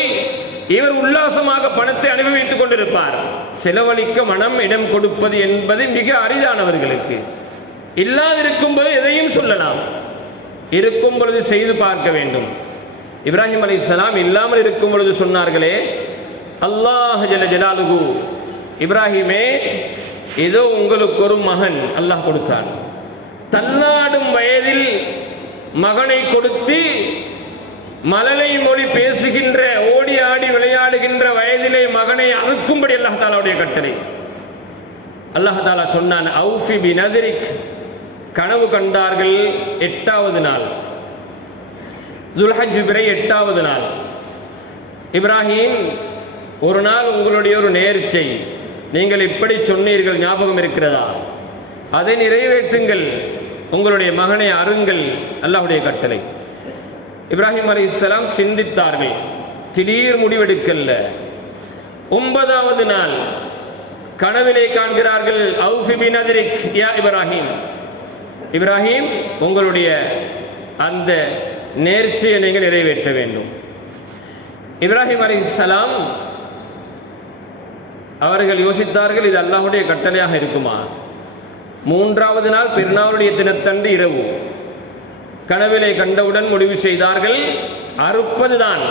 இவர் உல்லாசமாக பணத்தை அனுபவித்துக் கொண்டிருப்பார். செலவழிக்க மனம் இடம் கொடுப்பது என்பது மிக அரிதானவர்களுக்கு. இல்லாதிருக்கும் போது எதையும் சொல்லலாம், இருக்கும் பொழுது செய்து பார்க்க வேண்டும். இப்ராஹிம் அலைஹிஸ்ஸலாம் இல்லாமல் இருக்கும் பொழுது சொன்னார்களே, அல்லாஹ் ஜல்ல ஜலாலுஹு, இப்ராஹிமே, ஏதோ உங்களுக்கு ஒரு மகன் அல்லாஹ் கொடுத்தான், தள்ளாடும் வயதில் மகனை கொடுத்து மழலை மொழி பேசுகின்ற, ஓடி ஆடி விளையாடுகின்ற வயதிலே மகனை அறுக்கும்படி அல்லாஹ் தஆலாவுடைய கட்டளை. அல்லாஹ் தஆலா சொன்னான், அவுஃபி பினத்ரிக், கனவு கண்டார்கள் 8வது நாள், துல்ஹஜ் பிறை 8வது நாள். இப்ராஹிம், ஒரு நாள் உங்களுடைய ஒரு நேர்ச்சை, நீங்கள் இப்படி சொன்னீர்கள், ஞாபகம் இருக்கிறதா? அதை நிறைவேற்றுங்கள், உங்களுடைய மகனை அருங்கள், அல்லாஹ்வுடைய கட்டளை. இப்ராஹிம் அலைஹிஸ்ஸலாம் சிந்தித்தார்கள், திடீர் முடிவெடுக்கல்ல. 9வது நாள் கனவிலே காண்கிறார்கள், அவுஃபி பினத்ரிக் யா இப்ராஹிம், இப்ராஹிம், உங்களுடைய அந்த நேர்ச்சியை நீங்கள் நிறைவேற்ற வேண்டும். இப்ராஹிம் அலைஹிஸ்ஸலாம் அவர்கள் யோசித்தார்கள், இது அல்லாஹ்வுடைய கட்டளையாக இருக்குமா? 3வது நாள் பெருநாளுடைய தினத்தன்று இரவு கனவிலே கண்டவுடன் முடிவு செய்தார்கள், அறுப்பதுதான்,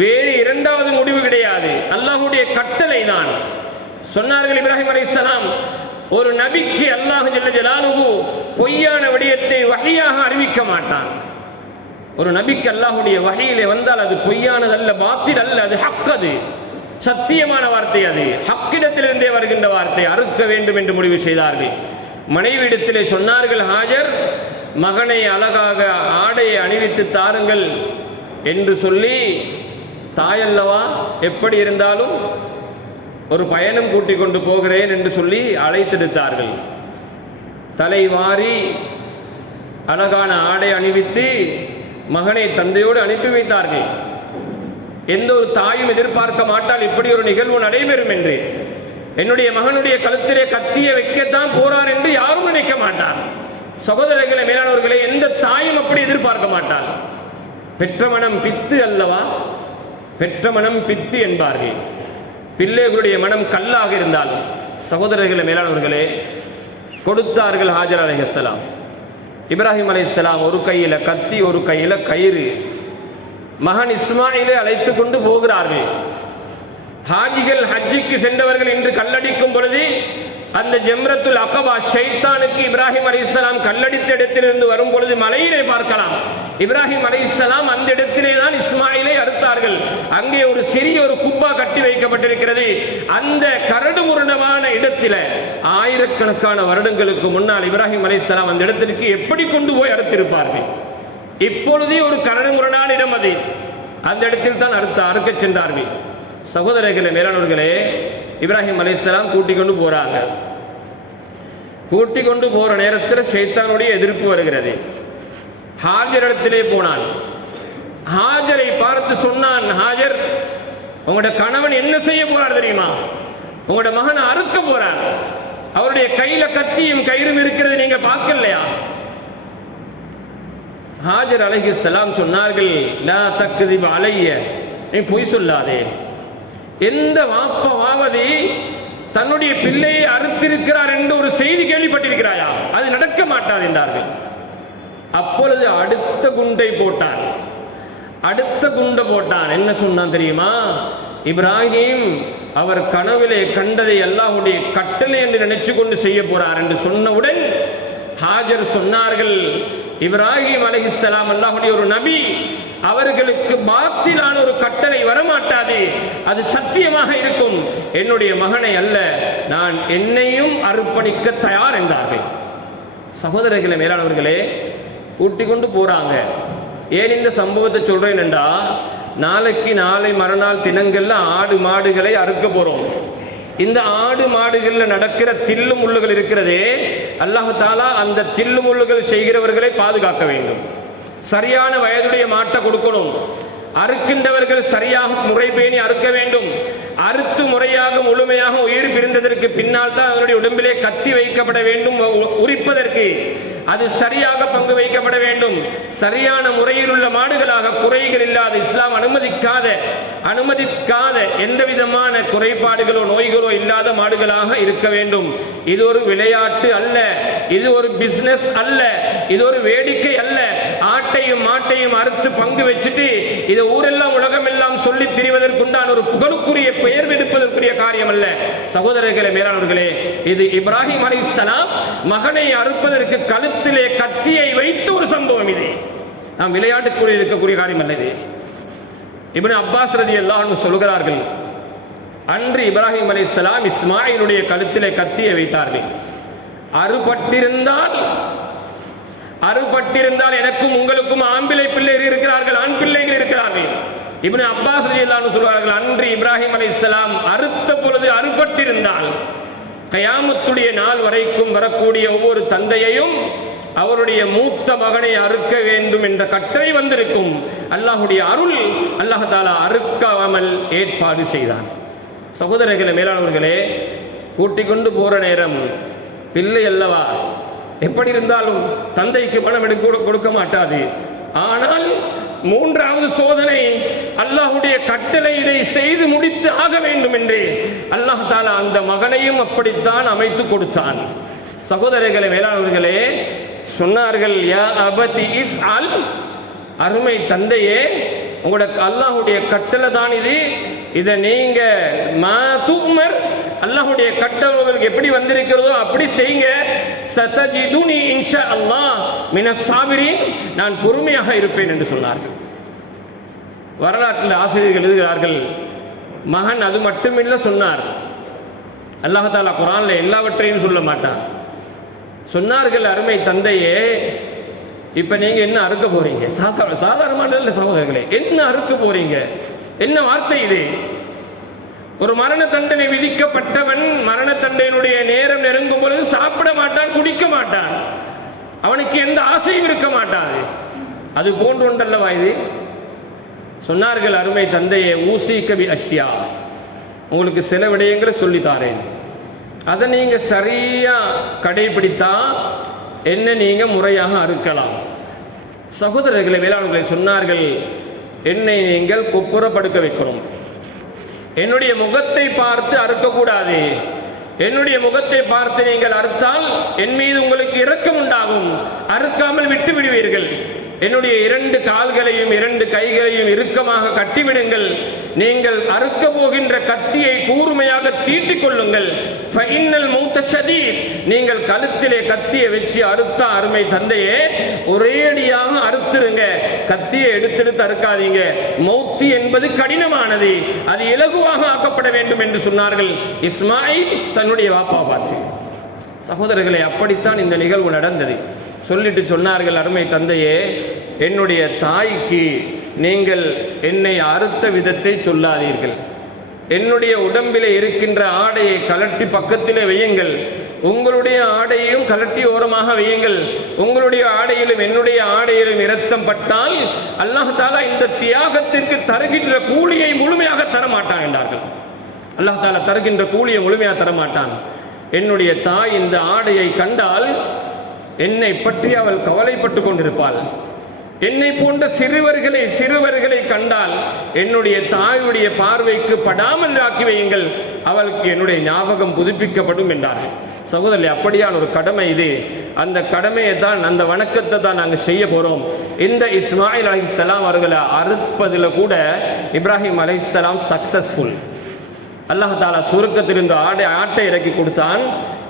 வேறு 2வது முடிவு கிடையாது, அல்லாஹ்வுடைய கட்டளை தான். சொன்னார்கள் இப்ராஹிம் அலைஹிஸ்ஸலாம், ஒரு நபிக்கு அல்லாஹ் ஜல்ல ஜலாலுஹு பொய்யான விடயத்தை வஹியாக அறிவிக்க மாட்டான். ஒரு நபிக்கு அல்லாஹ்வுடைய வஹியிலே வந்தால் அது பொய்யானதல்ல, பாத்தில் அல்ல, அது ஹக், அது சத்தியமான வார்த்தை, அது ஹக்கிடத்திலிருந்தே வருகின்ற வார்த்தை. அறுக்க வேண்டும் என்று முடிவு செய்தார்கள். மனைவியிடத்திலே சொன்னார்கள், ஹாஜர், மகனை அழகாக ஆடையை அணிவித்து தாருங்கள் என்று சொல்லி, தாயல்லவா, எப்படி இருந்தாலும் ஒரு பயணம் கூட்டிக் கொண்டு போகிறேன் என்று சொல்லி அழைத்தெடுத்தார்கள். தலை வாரி அழகான ஆடை அணிவித்து மகனை தந்தையோடு அனுப்பி வைத்தார்கள். எந்த ஒரு தாயும் எதிர்பார்க்க மாட்டால் இப்படி ஒரு நிகழ்வு நடைபெறும் என்று. என்னுடைய மகனுடைய கழுத்திலே கத்திய வைக்கத்தான் போறார் என்று யாரும் நினைக்க மாட்டார். சகோதரர்களை, மேலானவர்களை, எந்த தாயும் அப்படி எதிர்பார்க்க மாட்டார். பெற்ற மனம் பித்து அல்லவா, பெற்ற மனம் பித்து என்பார்கள். பிள்ளைகளுடைய மனம் கல்லாக இருந்தால், சகோதரர்களை, மேலானவர்களே, கொடுத்தார்கள் ஹாஜர் அலைஹிஸ்ஸலாம். இப்ராஹிம் அலைஹிஸ்ஸலாம் ஒரு கையில கத்தி, ஒரு கையில கயிறு, மகன் இஸ்மாயிலை அழைத்து கொண்டு போகிறார்கள். ஹாஜிகள், ஹஜ்ஜிக்கு சென்றவர்கள் இன்று கல்லடிக்கும் பொழுது அந்த ஜம்ரத்துல் அகபா ஷைத்தானுக்கு இப்ராஹிம் அலைஹிஸ்ஸலாம் கல்லடித்த இடத்திலிருந்து வரும் பொழுது மலையிலே பார்க்கலாம். இப்ராஹிம் அலைஹிஸ்ஸலாம் அந்த இடத்திலே தான் இஸ்மாயிலை அறுத்தார்கள். அங்கே ஒரு சிறிய ஒரு குப்பா கட்டி வைக்கப்பட்டிருக்கிறது. அந்த கரடு முரடமான இடத்தில ஆயிரக்கணக்கான வருடங்களுக்கு முன்னால் இப்ராஹிம் அலைஹிஸ்ஸலாம் அந்த இடத்திற்கு எப்படி கொண்டு போய் அறுத்திருப்பார்கள்? இப்பொழுதே ஒரு கரடு முரடான இடம் அது. அந்த இடத்தில் தான் அறுக்க சென்றார்கள். சகோதரர்களே, மேலானவர்களே, இப்ராஹிம் அலைஹிஸ்ஸலாம் கூட்டிக் கொண்டு போறாங்க. கூட்டிக் கொண்டு போற நேரத்தில் ஷைத்தானுடைய எதிர்ப்பு வருகிறது. ஹாஜர் இடத்திலே போனான். ஹாஜரை பார்த்து சொன்னான், ஹாஜர், உங்களோட கணவன் என்ன செய்ய போறார் தெரியுமா? உங்களோட மகனை அறுக்க போறார். அவருடைய கையில கத்தியும் கயிறும் இருக்கிறது, நீங்க பார்க்கலையா? ஹாஜர் அலைஹிஸ்ஸலாம் சொன்னார்கள், லா தக்திப் அலைய, நீ பொய் சொல்லாதே. எந்த வாப்பவாவது தன்னுடைய பிள்ளையை அறுத்திருக்கிறார் என்று ஒரு செய்தி கேள்விப்பட்டிருக்கிறாயா? அது நடக்க மாட்டாது என்றார்கள். அப்பொழுது அடுத்த குண்டை போட்டான். என்ன சொன்னான் தெரியுமா? இப்ராஹிம் அவர் கனவிலே கண்டதை அல்லாஹ்வுடைய கட்டளை என்று நினைச்சு கொண்டு செய்ய போறார் என்று சொன்னவுடன் ஹாஜர் சொன்னார்கள், இப்ராஹிம் அலைஹிஸ்ஸலாம் அல்லாஹ்வுடைய ஒரு நபி, அவர்களுக்கு பாத்திலான ஒரு கட்டளை வரமாட்டாது, அது சத்தியமாக இருக்கும். என்னுடைய மகனை அல்ல, நான் என்னையும் அர்ப்பணிக்க தயார் என்றார்கள். சகோதரர்களே, மேலானவர்களே, கூட்டி கொண்டு போறாங்க. ஏன் இந்த சம்பவத்தை சொல்றேன் என்றா, நாளை மறுநாள் தினங்கள்ல ஆடு மாடுகளை அறுக்க போறோம். இந்த ஆடு மாடுகள்ல நடக்கிற தில்லு முள்ளுகள் இருக்கிறதே, அல்லாஹ் தாலா அந்த தில்லு முள்ளுகள் செய்கிறவர்களை பாதுகாக்க வேண்டும். சரியான வயதுடைய மாட்டை கொடுக்கணும். அறுக்கின்றவர்கள் சரியாக முறை பேணி அறுக்க வேண்டும். அறுத்து முறையாக முழுமையாக உயிர் பிரிந்ததற்கு பின்னால் தான் அதனுடைய உடம்பிலே கத்தி வைக்கப்பட வேண்டும். உரிப்பதற்கு அது சரியாக பங்கு வைக்கப்பட வேண்டும். சரியான முறையில் உள்ள மாடுகளாக, குறைகள் இல்லாத, இஸ்லாம் அனுமதிக்காத எந்த விதமான குறைபாடுகளோ நோய்களோ இல்லாத மாடுகளாக இருக்க வேண்டும். இது ஒரு விளையாட்டு அல்ல, இது ஒரு பிசினஸ் அல்ல, இது ஒரு வேடிக்கை அல்ல. ஆட்டையும் மாட்டையும் அறுத்து பங்கு வச்சுட்டு இதை ஊரெல்லாம் உலகமெல்லாம் சொல்லி திரிவதற்குண்டான ஒரு புகழுக்குரிய பெயர் எடுப்பதற்குரிய காரியம் அல்ல. சகோதரர்களே, மேலானவர்களே, இது இப்ராஹிம் அலைஹிஸ்ஸலாம் மகனை அறுப்பதற்கு கழுத்திலே கத்தியை வைத்த ஒரு சம்பவம். இது நாம் விளையாட்டுக்குரிய இருக்கக்கூடிய காரியம் அல்ல. இது இப்னு அப்பாஸ் ரலியல்லாஹு அன்ஹு சொல்கிறார்கள், அன்று இப்ராஹிம் அலைஹிஸ்ஸலாம் இஸ்மாயிலுடைய கழுத்திலே கத்தியை வைத்தார்கள். அறுபட்டிருந்தால் எனக்கும் உங்களுக்கும் ஆம்பிளை பிள்ளைகள் இருக்கிறார்கள், ஆண் பிள்ளைகள் இருக்கிறார்கள். இப்னு அப்பாஸ் ரலியல்லாஹு அன்ஹு சொல்வார்கள், அன்று இப்ராஹிம் அலைஹிஸ்ஸலாம் அறுத்த பொழுது அறுபட்டிருந்தால் கயாமத்துடைய நாள் வரைக்கும் வரக்கூடிய ஒவ்வொரு தந்தையையும் அவருடைய மூத்த மகனை அறுக்க வேண்டும் என்ற கட்டளை வந்திருக்கும். அல்லாஹ்வுடைய அருள், அல்லாஹ் தஆலா அறுக்காமல் ஏற்பாடு செய்தான். சகோதரர்களே, மேலானவர்களே, கூட்டிக் கொண்டு போற நேரம் பிள்ளை அல்லவா, எப்படி இருந்தாலும் தந்தைக்கு பணம் கொடுக்க மாட்டாது. ஆனால் மூன்றாவது சோதனை, அல்லாஹ்வுடைய கட்டளை இதை செய்து முடித்து ஆக வேண்டும் என்று அல்லாஹ் தஆலா அந்த மகனையும் அப்படித்தான் அமைத்து கொடுத்தான். சகோதரர்களே, மேலானவர்களே, சொன்னார்கள், யா அபதி இஃப்அல், அருமை தந்தையே, உங்களுக்கு அல்லாஹ்வுடைய கட்டளை தான் இது, இதை நீங்க மா துமர், அல்லாஹ்வுடைய கட்டளை உங்களுக்கு எப்படி வந்திருக்கிறதோ அப்படி செய்யுங்க. சதஜிதுனி இன்ஷா அல்லாஹ் மினஸ் சாபிரீன், நான் பொறுமையாக இருப்பேன் என்று சொன்னார்கள். வரலாற்றில் ஆசிரியர்கள் எழுதுகிறார்கள், மகன் அது மட்டுமில்லை சொன்னார். அல்லாஹ் தஆலா குர்ஆன்ல எல்லாவற்றையும் சொல்ல மாட்டான். சொன்னார்கள், அருமை தந்தையே, இப்ப நீங்க என்ன அறுக்க போறீங்க? சாதாரணமான இல்லை சகோதரர்களே, என்ன அறுக்க போறீங்க? என்ன வார்த்தை இது? ஒரு மரண தண்டனை விதிக்கப்பட்டவன் மரண தண்டனையுடைய நேரம் நெருங்கும் பொழுது சாப்பிட மாட்டான், குடிக்க மாட்டான், அவனுக்கு எந்த ஆசையும் இருக்க மாட்டாது. அது போன்று ஒன்றல்லவா இது? சொன்னார்கள், அருமை தந்தையே, ஊசி கபி அஷ்யா, உங்களுக்கு சில விடயங்களை சொல்லித்தாரேன், அதை நீங்க சரியா கடைபிடித்தா என்ன நீங்க முறையாக அறுக்கலாம். சகோதரர்களை, வேளாண்களை சொன்னார்கள், என்னை நீங்கள் குப்புற படுக்க வைக்கணும், என்னுடைய முகத்தை பார்த்து அறுக்கக்கூடாது. என்னுடைய முகத்தை பார்த்து நீங்கள் அறுத்தால் என் மீது உங்களுக்கு இரக்கம் உண்டாகும், அறுக்காமல் விட்டு விடுவீர்கள். என்னுடைய 2 கால்களையும் 2 கைகளையும் இறுக்கமாக கட்டிவிடுங்கள். நீங்கள் அறுக்க போகின்ற கத்தியை கூர்மையாக தீட்டிக் கொள்ளுங்கள். ஃபைனல் மௌத ஷதீத், நீங்கள் கழுத்திலே கத்தியை வச்சு அறுத்தா, அருமை தந்தையே, ஒரேடியாக அறுத்துருங்க, கத்தியை எடுத்தெடுத்து அறுக்காதீங்க. மௌத்தி என்பது கடினமானது, அது இலகுவாக ஆக்கப்பட வேண்டும் என்று சொன்னார்கள் இஸ்மாயில் தன்னுடைய வாப்பா பார்த்து. சகோதரர்களே, அப்படித்தான் இந்த நிகழ்வு நடந்தது. சொல்லிட்டு சொன்னார்கள், அருமை தந்தையே, என்னுடைய தாய்க்கு நீங்கள் என்னை அறுத்த விதத்தை சொல்லாதீர்கள். என்னுடைய உடம்பிலே இருக்கின்ற ஆடையை கலட்டி பக்கத்திலே வையுங்கள். உங்களுடைய ஆடையையும் கலட்டி ஓரமாக வையுங்கள். உங்களுடைய ஆடையிலும் என்னுடைய ஆடையிலும் இரத்தம் பட்டால் அல்லாஹ் தாலா இந்த தியாகத்திற்கு தருகின்ற கூலியை முழுமையாக தரமாட்டான் என்றார்கள். அல்லாஹ் தாலா தருகின்ற கூலியை முழுமையாக தரமாட்டான். என்னுடைய தாய் இந்த ஆடையை கண்டால் என்னை பற்றி அவள் கவலைப்பட்டு கொண்டிருப்பாள். என்னை போன்ற சிறுவர்களை கண்டால் என்னுடைய தாயுடைய பார்வைக்கு படாமல் ஆக்கி வையுங்கள், அவளுக்கு என்னுடைய ஞாபகம் புதுப்பிக்கப்படும் என்றார்கள். சகோதரி, அப்படியான ஒரு கடமை இது. அந்த கடமையை தான், அந்த வணக்கத்தை தான் நாங்கள் செய்ய போகிறோம். இந்த இஸ்மாயில் அலைஹிஸ்ஸலாம் அவர்களை அறுப்பதில் கூட இப்ராஹிம் அலைஹிஸ்ஸலாம் சக்சஸ்ஃபுல். அல்லாஹ் தாலா சுருக்கத்திலிருந்து ஆட்டை இறக்கி கொடுத்தான்.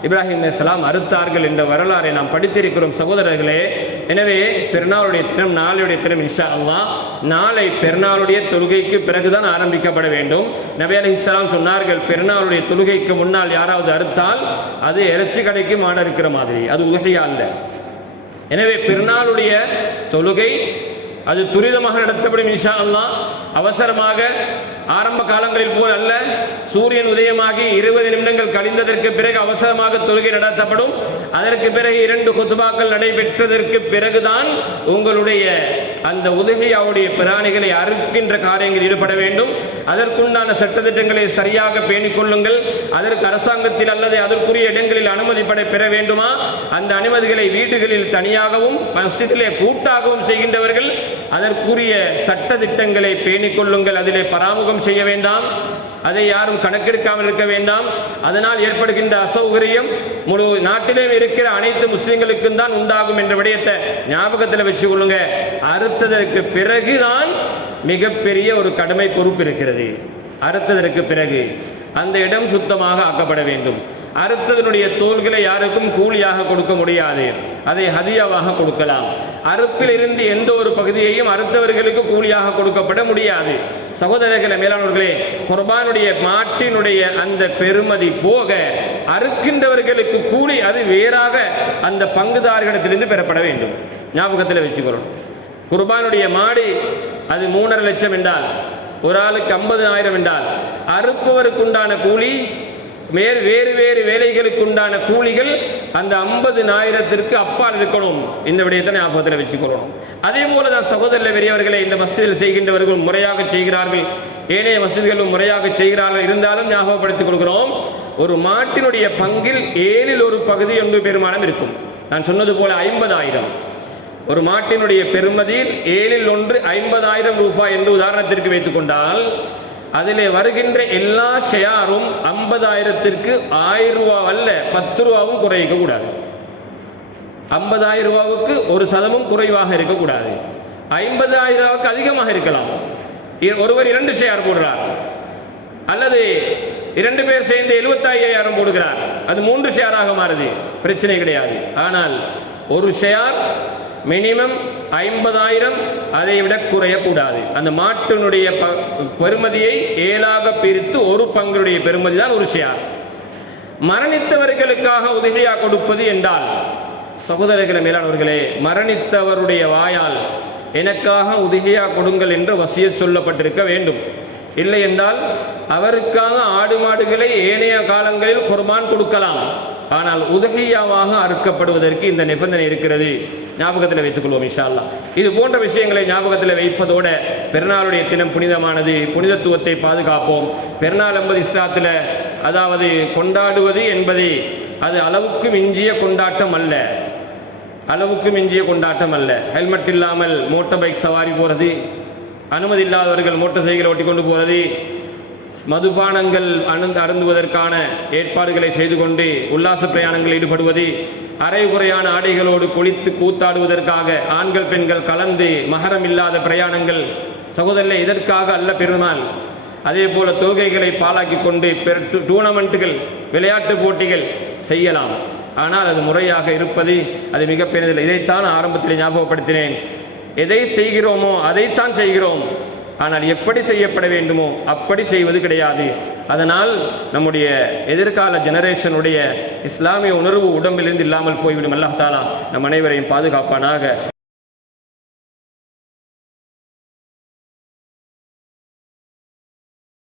இப்ராஹிம் அலைஹிஸ்ஸலாம் அறுத்தார்கள் என்ற வரலாறை நாம் படித்திருக்கிறோம் சகோதரர்களே. எனவே பெருநாளுடைய தினம், நாளையுடைய தினம் இன்ஷா அல்லாஹ் நாளை பெருநாளுடைய தொழுகைக்கு பிறகுதான் ஆரம்பிக்கப்பட வேண்டும். நபி அலைஹிஸ்ஸலாம் சொன்னார்கள், பெருநாளுடைய தொழுகைக்கு முன்னால் யாராவது அறுத்தால் அது இறைச்சி கடைக்கு மாட இருக்கிற மாதிரி, அது உதவியா அல்ல. எனவே பெருநாளுடைய தொழுகை அது துரிதமாக நடத்தப்படும் இன்ஷா அல்லாஹ். அவசரமாக ஆரம்ப காலங்களில் போல் அல்ல. சூரியன் உதயமாகி 20 நிமிடங்கள் கழிந்ததற்கு பிறகு அவசரமாக தொழுகை நடத்தப்படும். அதற்கு பிறகு 2 குத்பாக்கள் நடைபெற்றதற்கு பிறகுதான் உங்களுடைய அந்த உதகையாவுடைய பிராணிகளை அறுக்கின்ற காரியங்கள் ஈடுபட வேண்டும். அதற்குண்டான சட்டத்திட்டங்களை சரியாக பேணிக் கொள்ளுங்கள். அதற்கு அரசாங்கத்தில் அல்லது அதற்குரிய இடங்களில் அனுமதி பெற வேண்டுமா, அந்த அனுமதிகளை வீடுகளில் தனியாகவும் மஸ்ஜிதிலே கூட்டாகவும் செய்கின்றவர்கள் அதற்குரிய சட்ட திட்டங்களை பேணிக் கொள்ளுங்கள். அதிலே பராமுகம் செய்ய வேண்டாம், அதை யாரும் கணக்கெடுக்காமல் இருக்க வேண்டாம். அதனால் ஏற்படுகின்ற அசௌகரியம் முழு நாட்டிலே இருக்கிற அனைத்து முஸ்லிம்களுக்கும் தான் உண்டாகும் என்ற விடயத்தை ஞாபகத்தில் வச்சு கொள்ளுங்க. அறுத்ததற்கு பிறகுதான் மிகப்பெரிய ஒரு கடமை பொறுப்பு இருக்கிறது. அறுத்ததற்கு பிறகு அந்த இடம் சுத்தமாக ஆக்கப்பட வேண்டும். அறுத்ததனுடைய தோள்களை யாருக்கும் கூலியாக கொடுக்க முடியாது, அதை ஹதியாவாக கொடுக்கலாம். அறுப்பில் இருந்து எந்த ஒரு பகுதியையும் அறுத்தவர்களுக்கு கூலியாக கொடுக்கப்பட முடியாது. சகோதரர்களே, மேலானவர்களே, குர்பானுடைய மாட்டினுடைய அந்த பெருமதி போக அறுக்கின்றவர்களுக்கு கூலி அது வேறாக அந்த பங்குதாரர்களிடத்திலிருந்து பெறப்பட வேண்டும். ஞாபகத்தில் வச்சுக்கிறோம். குர்பானுடைய மாடு அது 3.5 லட்சம் என்றால், ஒரு ஆளுக்கு 50,000 என்றால், அறுப்பவருக்கு உண்டான கூலி வேறு வேலைகளுக்கு உண்டான கூலிகள் அந்த 50,000 அப்பால் இருக்கணும். இந்த விடயத்தை ஞாபகத்தில் வச்சுக்கிறோம். அதே போலதான் சகோதரர் பெரியவர்களை, இந்த மஸ்ஜிதில் செய்கின்றவர்கள் முறையாக செய்கிறார்கள், ஏனைய மஸ்ஜிதுகளும் முறையாக செய்கிறார்கள். இருந்தாலும் ஞாபகப்படுத்திக் கொள்கிறோம், ஒரு மாட்டினுடைய பங்கில் 1/7 ஒரு பகுதி என்று பெருமானம் இருக்கும். நான் சொன்னது போல 50,000 ஒரு மாட்டினுடைய பெருமதியில் 1/7 50,000 ரூபாய் என்று உதாரணத்திற்கு வைத்துக் கொண்டால், அதிலே வருகின்ற எல்லா ஷேரும் 50,000 1000 ரூபா அல்ல, 10 ரூபாவும் குறைக்க கூடாது. 50,000 ரூபாவுக்கு 1% குறைவாக இருக்கக்கூடாது. 50,000 ரூபாவுக்கு அதிகமாக இருக்கலாம். ஒருவர் 2 ஷேர் போடுறார், அல்லது 2 பேர் சேர்ந்து 75,000 போடுகிறார், அது 3 ஷேராக மாறுது, பிரச்சனை கிடையாது. ஆனால் ஒரு ஷேர் மினிமம் 50,000, அதை விட குறையக்கூடாது. அந்த மாட்டினுடைய பெருமதியை 7ஆக பிரித்து ஒரு பங்குடைய பெருமதி தான் ஒரு ஷேர். மரணித்தவர்களுக்காக உதவியா கொடுப்பது என்றால், சகோதரர்களே, மேலானவர்களே, மரணித்தவருடைய வாயால் எனக்காக உதவியா கொடுங்கள் என்று வசியத் சொல்லப்பட்டிருக்க வேண்டும். இல்லை என்றால் அவருக்காக ஆடு மாடுகளை ஏனைய காலங்களில் குர்பான் கொடுக்கலாம். ஆனால் உதவியாவாக அறுக்கப்படுவதற்கு இந்த நிபந்தனை இருக்கிறது. ஞாபகத்தில் வைத்துக் கொள்வோம் இன்ஷா அல்லாஹ். இது போன்ற விஷயங்களை ஞாபகத்தில் வைப்பதோட பெருநாளுடைய தினம் புனிதமானது, புனிதத்துவத்தை பாதுகாப்போம். பெருநாள் என்பது இஸ்லாத்தில், அதாவது கொண்டாடுவது என்பது அது அளவுக்கு மிஞ்சிய கொண்டாட்டம் அல்ல, அளவுக்கு மிஞ்சிய கொண்டாட்டம் அல்ல. ஹெல்மெட் இல்லாமல் மோட்டார் பைக் சவாரி போகிறது, அனுமதி இல்லாதவர்கள் மோட்டார் சைக்கிள் ஓட்டி கொண்டு போகிறது, மதுபானங்கள் அருந்துவதற்கான ஏற்பாடுகளை செய்து கொண்டு உல்லாச பிரயாணங்களில் ஈடுபடுவது, அரைகுறையான ஆடைகளோடு குளித்து கூத்தாடுவதற்காக ஆண்கள் பெண்கள் கலந்து மஹரம் இல்லாத பிரயாணங்கள். சகோதரர்களே, இதற்காக அல்ல பெருநாள். அதே போல தொழுகைகளை பாழாக்கி கொண்டு டூர்னமெண்ட்டுகள், விளையாட்டு போட்டிகள் செய்யலாம். ஆனால் அது முறையாக இருப்பது அது மிகப்பெரியதில்லை. இதைத்தான் ஆரம்பத்தில் ஞாபகப்படுத்தினேன். எதை செய்கிறோமோ அதைத்தான் செய்கிறோம், ஆனால் எப்படி செய்யப்பட வேண்டுமோ அப்படி செய்வது கிடையாது. அதனால் நம்முடைய எதிர்கால ஜெனரேஷனுடைய இஸ்லாமிய உணர்வு உடம்பிலிருந்து இல்லாமல் போய்விடும். அல்லாஹ் தஆலா நம் அனைவரையும் பாதுகாப்பானாக.